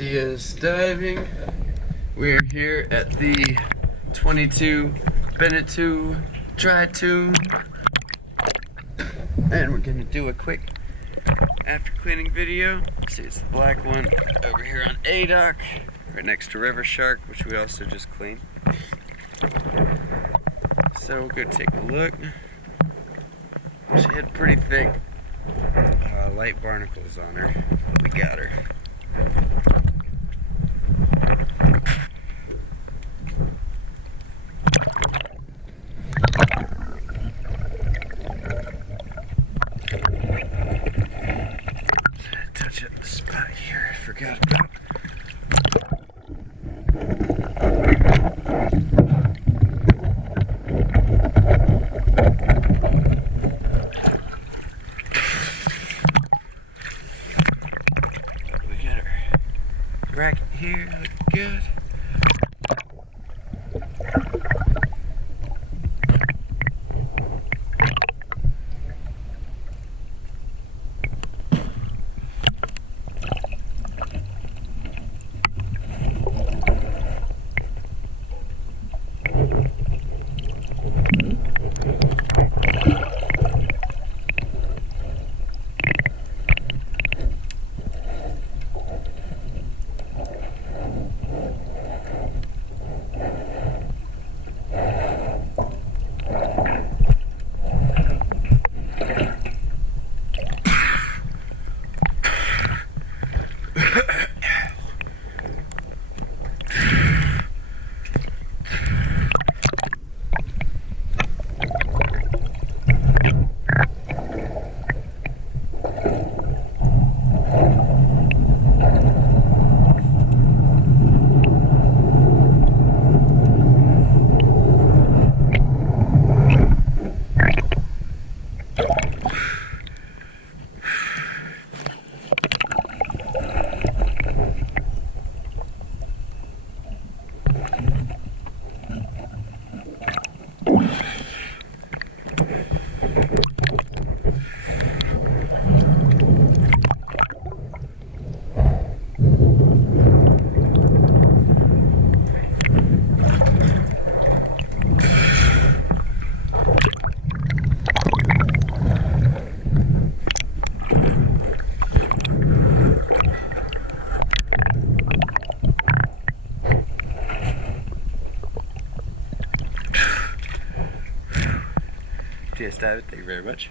Diaz diving. We're here at the 22 Beneteau dry Toon, and we're gonna do a quick after cleaning video. See, it's the black one over here on A dock, right next to River Shark, which we also just cleaned. So we'll go take a look. She had pretty thick light barnacles on her. We got her. Touch up the spot here I forgot about. We got her bracket here, look good. Yes, David, thank you very much.